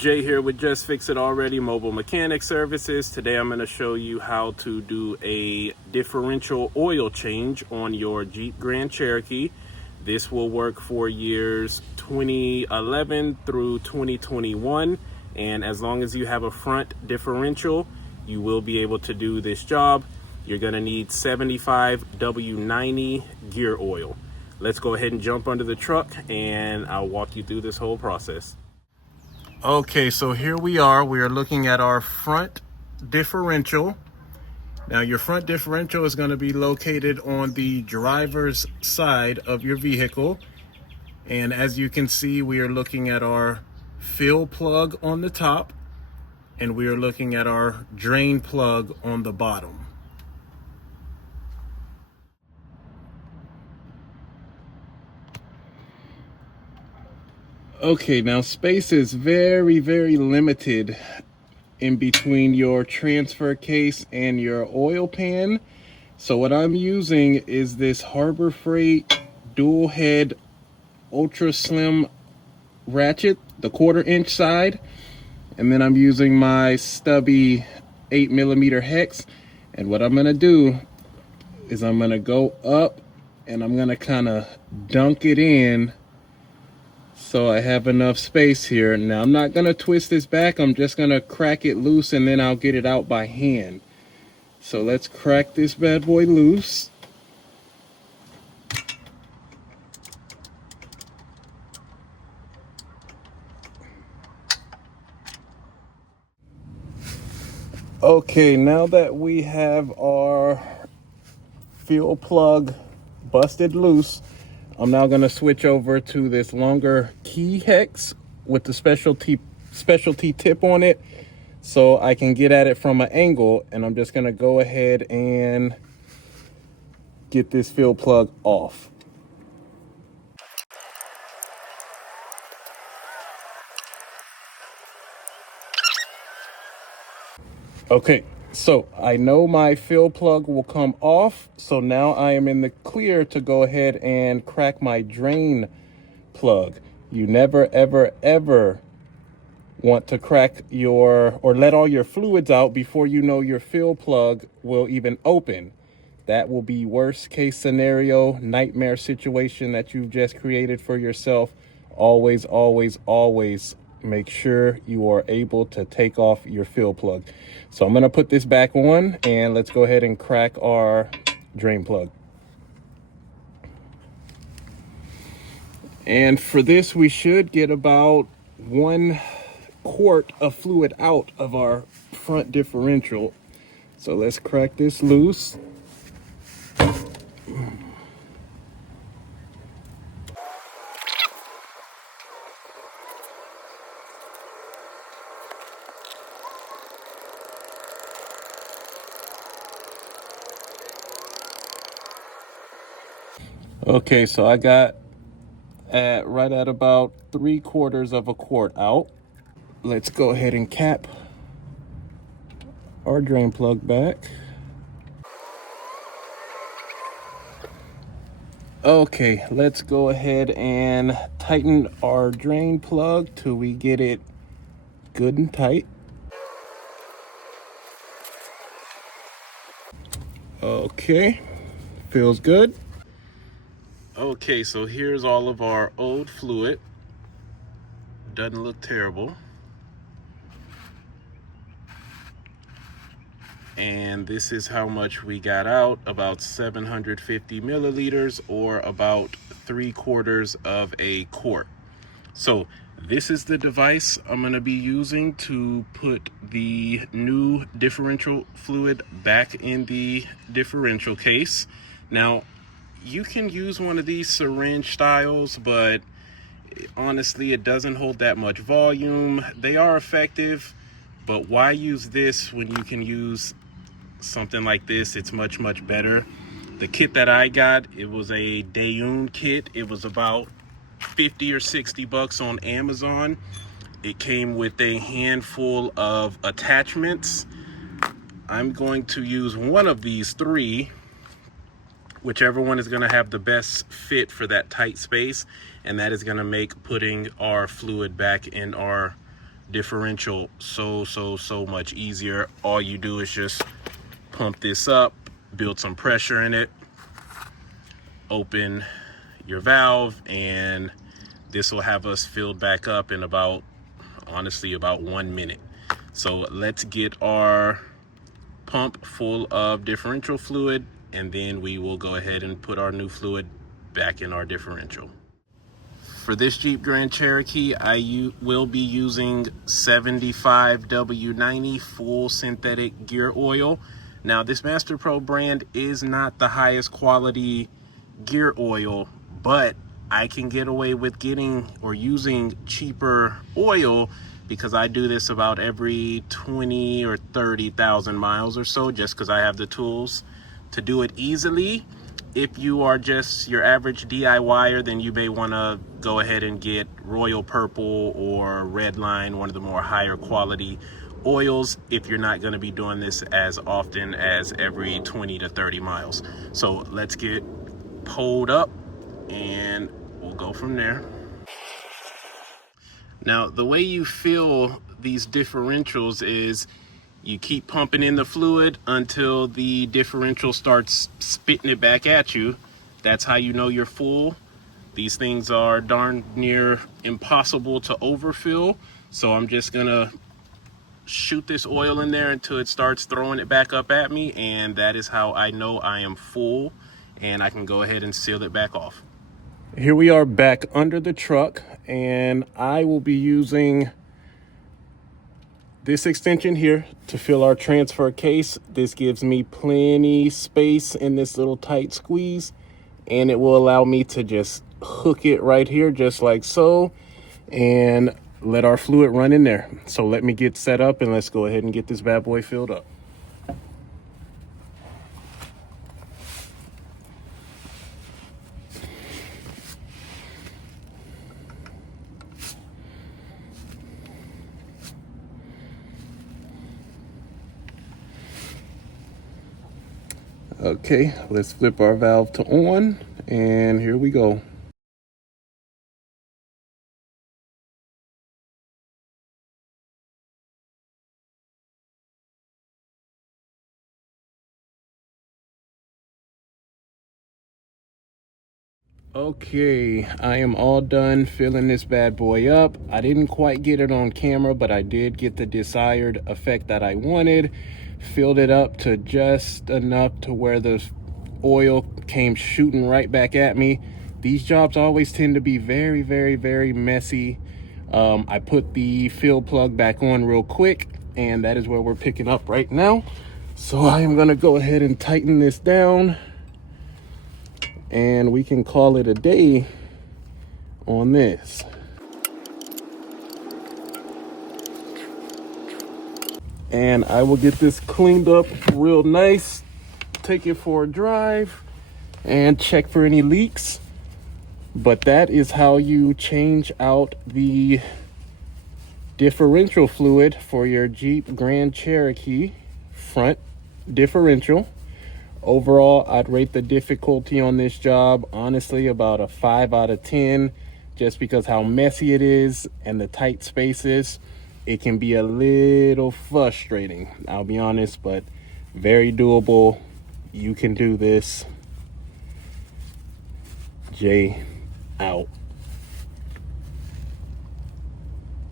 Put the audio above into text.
Jay here with Just Fix It Already Mobile Mechanic Services. Today I'm going to show you how to do a differential oil change on your Jeep Grand Cherokee. This will work for years 2011 through 2021, and as long as you have a front differential, you will be able to do this job. You're going to need 75 W90 gear oil. Let's go ahead and jump under the truck and I'll walk you through this whole process. Okay, so here we are looking at our front differential. Now your front differential is going to be located on the driver's side of your vehicle. And as you can see, we are looking at our fill plug on the top and we are looking at our drain plug on the bottom. Okay, now space is very limited in between your transfer case and your oil pan. So what I'm using is this Harbor Freight dual head ultra slim ratchet, the 1/4 inch side. And then I'm using my stubby 8mm hex. And what I'm gonna do is I'm gonna go up and I'm gonna kind of dunk it in so I have enough space here. Now I'm not gonna twist this back, I'm just gonna crack it loose and then I'll get it out by hand. So let's crack this bad boy loose. Okay, now that we have our fuel plug busted loose, I'm now going to switch over to this longer key hex with the specialty tip on it so I can get at it from an angle, and I'm just going to go ahead and get this fuel plug off. Okay, so I know my fill plug will come off, so now I am in the clear to go ahead and crack my drain plug. You never ever want to crack or let all your fluids out before you know your fill plug will even open. That will be worst case scenario, nightmare situation that you've just created for yourself. Always make sure you are able to take off your fill plug. So I'm going to put this back on and let's go ahead and crack our drain plug. And for this, we should get about 1 quart of fluid out of our front differential. So let's crack this loose. Okay, so I got right at about 3/4 of a quart out. Let's go ahead and cap our drain plug back. Okay, let's go ahead and tighten our drain plug till we get it good and tight. Okay, feels good. Okay, so here's all of our old fluid. Doesn't look terrible. And this is how much we got out, about 750 milliliters, or about 3/4 of a quart. So this is the device I'm going to be using to put the new differential fluid back in the differential case. Now, you can use one of these syringe styles, but honestly, it doesn't hold that much volume. They are effective, but why use this when you can use something like this? It's much better. The kit that I got, it was a Daewoo kit. It was about 50 or 60 bucks on Amazon. It came with a handful of attachments. I'm going to use one of these 3, whichever one is going to have the best fit for that tight space, and that is going to make putting our fluid back in our differential so much easier. All you do is just pump this up, build some pressure in it, open your valve, and this will have us filled back up in about, honestly, about 1 minute. So let's get our pump full of differential fluid, and then we will go ahead and put our new fluid back in our differential. For this Jeep Grand Cherokee, I will be using 75W90 full synthetic gear oil. Now, this Master Pro brand is not the highest quality gear oil, but I can get away with getting or using cheaper oil because I do this about every 20 or 30,000 miles or so, just because I have the tools to do it easily. If you are just your average DIYer, then you may want to go ahead and get Royal Purple or Redline, one of the more higher quality oils, if you're not going to be doing this as often as every 20 to 30 miles. So let's get pulled up and we'll go from there. Now, the way you fill these differentials is you keep pumping in the fluid until the differential starts spitting it back at you. That's how you know you're full. These things are darn near impossible to overfill. So I'm just gonna shoot this oil in there until it starts throwing it back up at me, and that is how I know I am full, and I can go ahead and seal it back off. Here we are back under the truck, and I will be using this extension here to fill our transfer case. This gives me plenty space in this little tight squeeze, and it will allow me to just hook it right here just like so and let our fluid run in there. So let me get set up and let's go ahead and get this bad boy filled up. Okay, let's flip our valve to on, and here we go. Okay, I am all done filling this bad boy up. I didn't quite get it on camera, but I did get the desired effect that I wanted. Filled it up to just enough to where the oil came shooting right back at me. These jobs always tend to be very messy. I put the fill plug back on real quick, and that is where we're picking up right now. So I am gonna go ahead and tighten this down, and we can call it a day on this. And I will get this cleaned up real nice, take it for a drive, and check for any leaks. But that is how you change out the differential fluid for your Jeep Grand Cherokee front differential. Overall, I'd rate the difficulty on this job, honestly, about a 5 out of 10, just because how messy it is and the tight spaces. It can be a little frustrating, I'll be honest, but very doable. You can do this. Jay out.